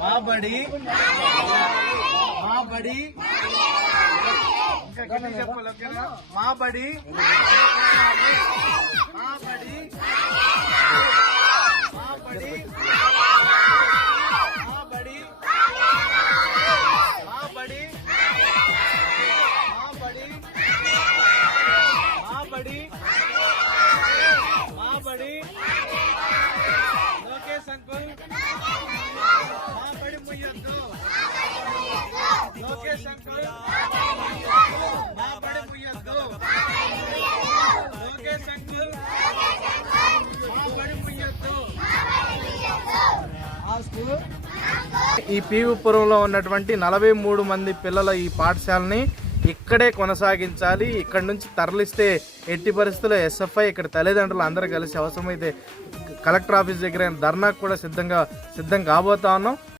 మా బడి ఇంకా గట్టి చెప్పాలి ఓకేనా? మా బడి మా బడి మా బడి మా బడి మా బడి మా బడి మా బడి మా బడి లోకేష్ అంకుల్ మా బడి ముయ్యొద్దు. లోకేష్ అంకుల్ మా బడి ముయ్యొద్దు. లోకేష్ అంకుల్ మా బడి ముయ్యొద్దు. ఈ పీవుపురంలో ఉన్నటువంటి 43 మంది పిల్లల ఈ పాఠశాలని ఇక్కడే కొనసాగించాలి. ఇక్కడ నుంచి తరలిస్తే ఎట్టి పరిస్థితుల్లో ఎస్ఎఫ్ఐ ఇక్కడ తల్లిదండ్రులు అందరూ కలిసి అవసరమైతే కలెక్టర్ ఆఫీస్ దగ్గర ధర్నాకు కూడా సిద్ధం కాబోతా ఉన్నాం.